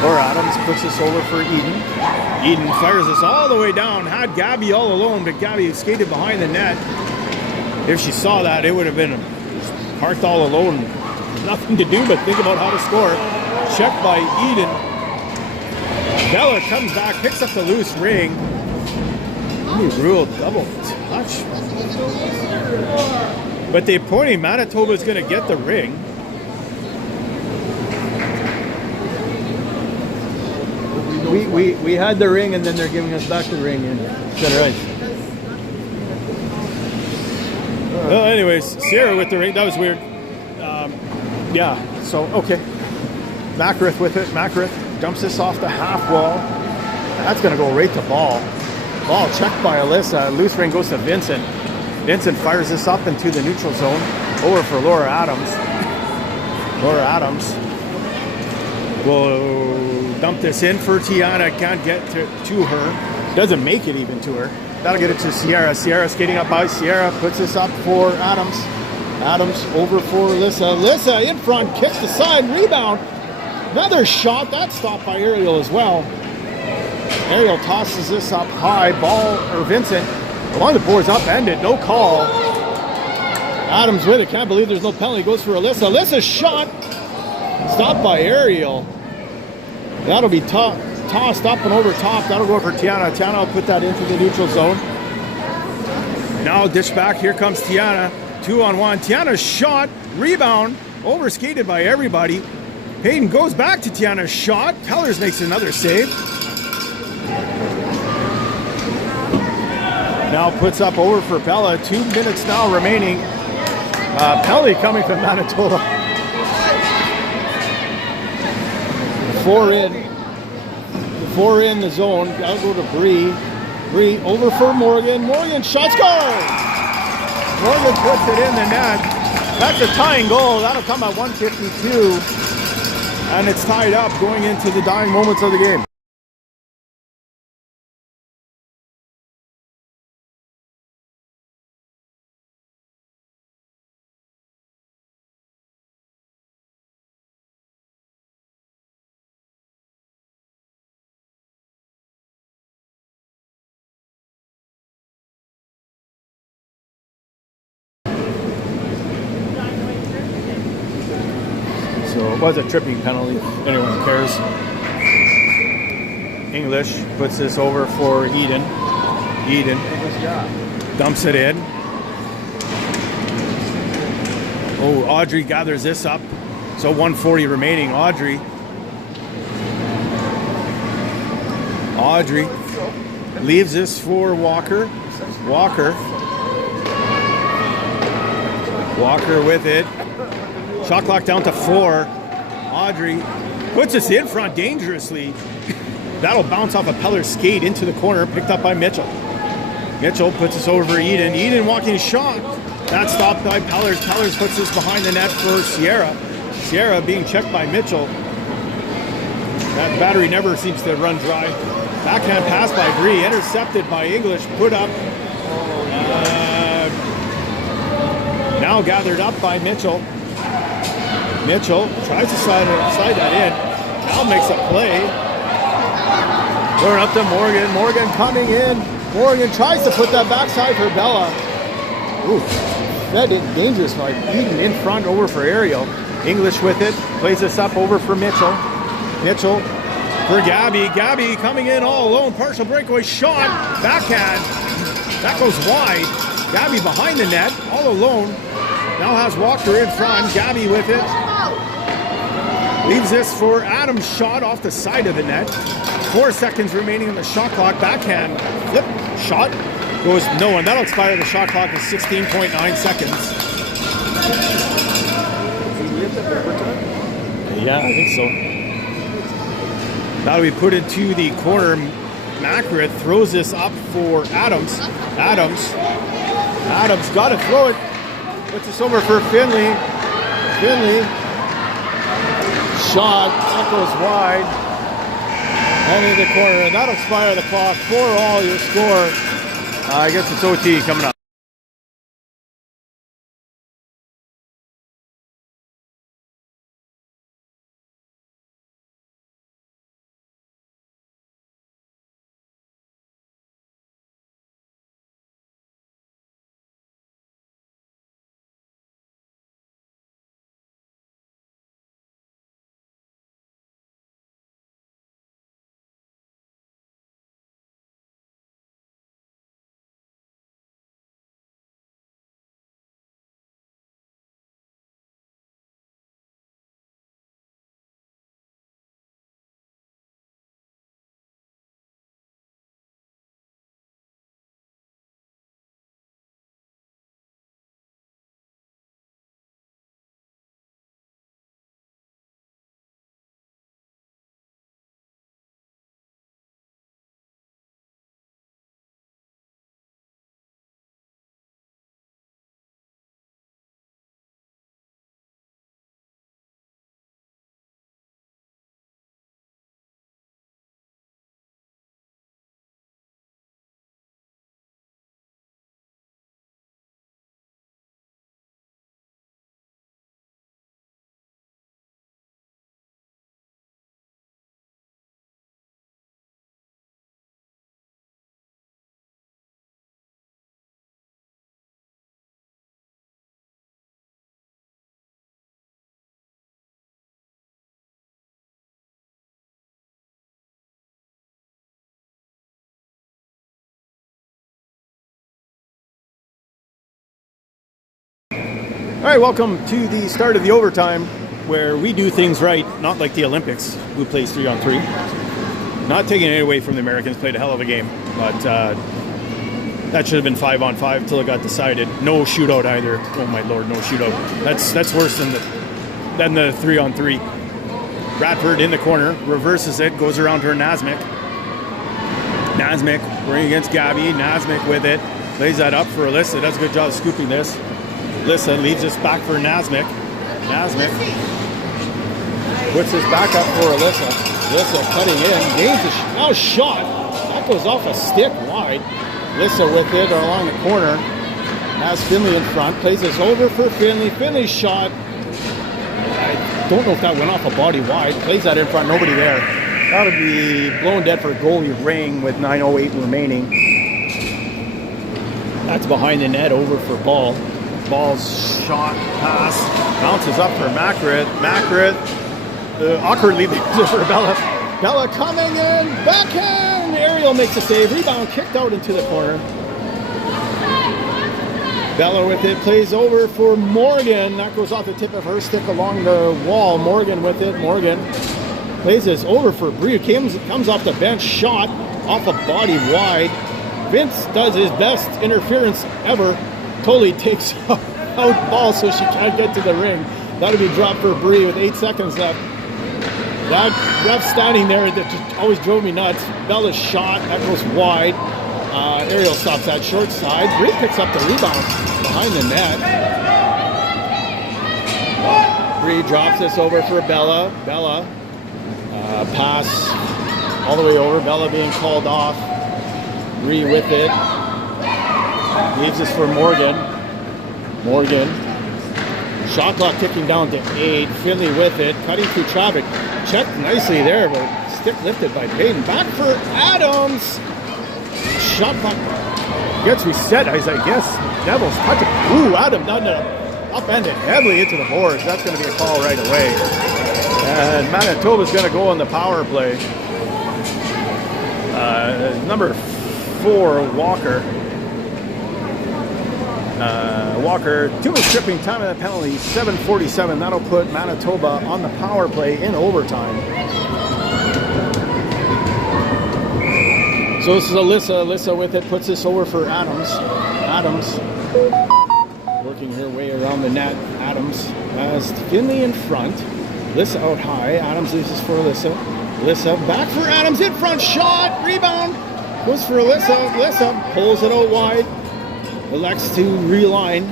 Adams puts this over for Eden. Eden fires this all the way down. Had Gabby all alone, but Gabby skated behind the net. If she saw that, it would have been parked all alone. Nothing to do but think about how to score. Checked by Eden. Bella comes back, picks up the loose ring. Ruled double touch. But they're pointing Manitoba's going to get the ring. We had the ring, and then they're giving us back the ring in center ice. Well, anyways, Sierra with the ring. That was weird. Yeah, so, okay. Makarith with it. Makarith dumps this off the half wall. That's going to go right to ball. Ball checked by Alyssa. Loose ring goes to Vincent. Vincent fires this up into the neutral zone. Over for Laura Adams. Laura Adams will dump this in for Tiana. Can't get to her. Doesn't make it even to her. That'll get it to Sierra. Sierra skating up by Sierra. Puts this up for Adams. Adams over for Alyssa. Alyssa in front. Kicks the side. Rebound. Another shot. That's stopped by Ariel as well. Ariel tosses this up high. Ball, or Vincent, along the boards, upended. No call. Adams with it. Can't believe there's no penalty. Goes for Alyssa. Alyssa's shot. Stopped by Ariel. That'll be tossed up and over top. That'll go for Tiana. Tiana will put that into the neutral zone. Now dish back. Here comes Tiana. 2-on-1. Tiana's shot. Rebound. Over skated by everybody. Payton goes back to Tiana's shot. Pellers makes another save. Now puts up over for Bella. 2 minutes now remaining. Pelly coming from Manitoba. 4 in the zone. That'll go to Bree. Bree over for Morgan. Morgan shot score! Morgan puts it in the net. That's a tying goal. That'll come at 1:52. And it's tied up going into the dying moments of the game. So it was a tripping penalty, if anyone cares. English puts this over for Eden. Eden dumps it in. Oh, Audrey gathers this up. So 140 remaining. Audrey leaves this for Walker. Walker with it. Shot clock down to 4. Audrey puts this in front dangerously. That'll bounce off a Peller's skate into the corner, picked up by Mitchell. Mitchell puts this over Eden. Eden walking shot. That's stopped by Pellers. Pellers puts this behind the net for Sierra. Sierra being checked by Mitchell. That battery never seems to run dry. Backhand pass by Bree, intercepted by English, put up. Now gathered up by Mitchell. Mitchell tries to slide that in. Now makes a play. Going up to Morgan. Morgan coming in. Morgan tries to put that backside for Bella. Ooh, that is dangerous by Eden in front over for Ariel. English with it. Plays this up over for Mitchell. Mitchell for Gabby. Gabby coming in all alone. Partial breakaway shot. Backhand. That goes wide. Gabby behind the net. All alone. Now has Walker in front. Gabby with it. Leaves this for Adams. Shot off the side of the net. 4 seconds remaining on the shot clock. Backhand flip shot goes no, and that'll expire the shot clock with 16.9 seconds. Yeah, I think so. That'll be put into the corner. Makarith throws this up for Adams. Adams got to throw it. Puts this over for Finley. Finley. Shot. That goes wide. And in the corner. And that'll expire the clock. 4-all your score. I guess it's OT coming up. All right, welcome to the start of the overtime, where we do things right, not like the Olympics, who plays 3-on-3. Not taking it away from the Americans, played a hell of a game, but that should have been 5-on-5 till it got decided. No shootout either. Oh my lord, no shootout. That's worse than the 3-on-3. Radford in the corner, reverses it, goes around to her Nasmik. Nasmik running against Gabby. Nasmik with it, lays that up for Alyssa. Does a good job of scooping this. Alyssa leaves this back for Nasmik. Nasmik puts this back up for Alyssa. Alyssa cutting in, gains a shot. That goes off a stick wide. Alyssa with it along the corner. Has Finley in front. Plays this over for Finley. Finley's shot. I don't know if that went off a body wide. Plays that in front. Nobody there. That would be blown dead for goalie ring with 9:08 remaining. That's behind the net. Over for Ball. Ball's shot, pass, bounces up for Makrith. Makrith awkwardly leaves it for Bella. Bella coming in, backhand. Ariel makes a save. Rebound kicked out into the corner. Bella with it, plays over for Morgan. That goes off the tip of her stick along the wall. Morgan with it. Morgan plays this over for Bree. Comes off the bench, shot off a body wide. Vince does his best interference ever. Totally takes out Ball so she can't get to the ring. That'll be dropped for Bree with 8 seconds left. That ref standing there, that just always drove me nuts. Bella's shot, that goes wide. Ariel stops that short side. Bree picks up the rebound behind the net. Bree drops this over for Bella. Bella, pass all the way over. Bella being called off. Bree with it. Leaves this for Morgan. Morgan. Shot clock ticking down to 8. Finley with it. Cutting through traffic. Checked nicely there, but stick lifted by Payton. Back for Adams. Shot clock gets reset, as I guess Devils touch it. Ooh, Adams done it. Upended heavily into the boards. That's going to be a call right away. And Manitoba's going to go on the power play. Number 4, Walker. Walker, 2 minutes stripping time of the penalty, 7:47. That'll put Manitoba on the power play in overtime. So this is Alyssa. Alyssa with it, puts this over for Adams. Adams working her way around the net. Adams has Finley in front. Alyssa out high. Adams leaves this for Alyssa. Alyssa back for Adams in front. Shot. Rebound. Goes for Alyssa. Alyssa pulls it out wide. Elects to reline.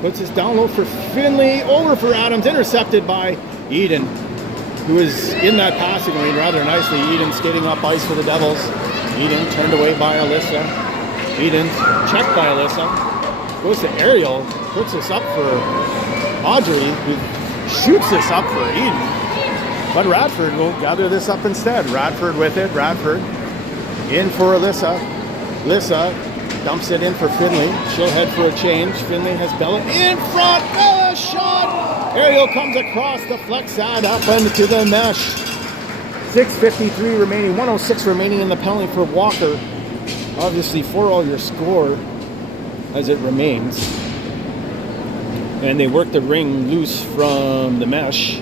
Puts this down low for Finley. Over for Adams. Intercepted by Eden, who is in that passing lane rather nicely. Eden skating up ice for the Devils. Eden turned away by Alyssa. Eden checked by Alyssa. Goes to Ariel. Puts this up for Audrey, who shoots this up for Eden. But Radford will gather this up instead. Radford with it. Radford in for Alyssa. Alyssa dumps it in for Finley. She'll head for a change. Finley has Bella in front. Bella shot. Ariel comes across the flex ad up into the mesh. 6:53 remaining. 1:06 remaining in the penalty for Walker. Obviously for all your score as it remains. And they work the ring loose from the mesh.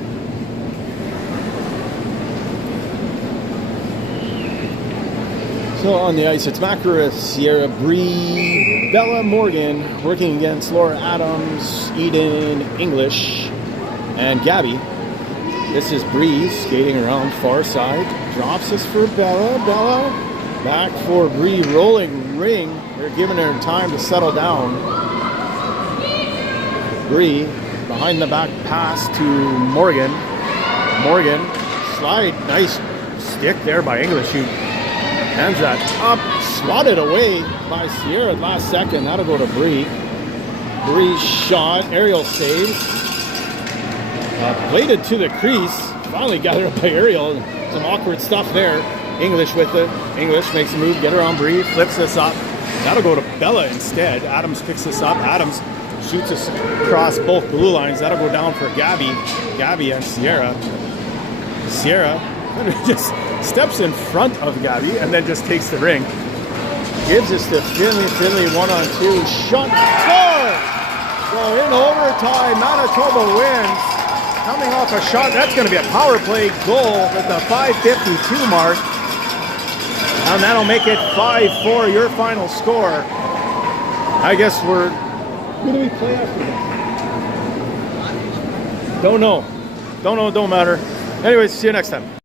So on the ice, it's Makrith, Sierra, Bree, Bella, Morgan, working against Laura Adams, Eden, English, and Gabby. This is Bree skating around far side. Drops this for Bella. Bella back for Bree, rolling ring. They're giving her time to settle down. Bree behind the back pass to Morgan. Morgan slide, nice stick there by English, who hands that up, swatted away by Sierra last second. That'll go to Bree. Bree shot, Ariel saves. Bladed to the crease. Finally gathered up by Ariel. Some awkward stuff there. English with it. English makes a move, get her on Bree, flips this up. That'll go to Bella instead. Adams picks this up. Adams shoots us across both blue lines. That'll go down for Gabby. Gabby and Sierra. Sierra just steps in front of Gabby and then just takes the ring. Gives this to Finley. Finley 1-on-2. Shot. Score! in overtime, Manitoba wins. Coming off a shot, that's going to be a power play goal at the 5:52 mark. And that'll make it 5-4, your final score. I guess who do we play after this? Don't know, don't matter. Anyways, see you next time.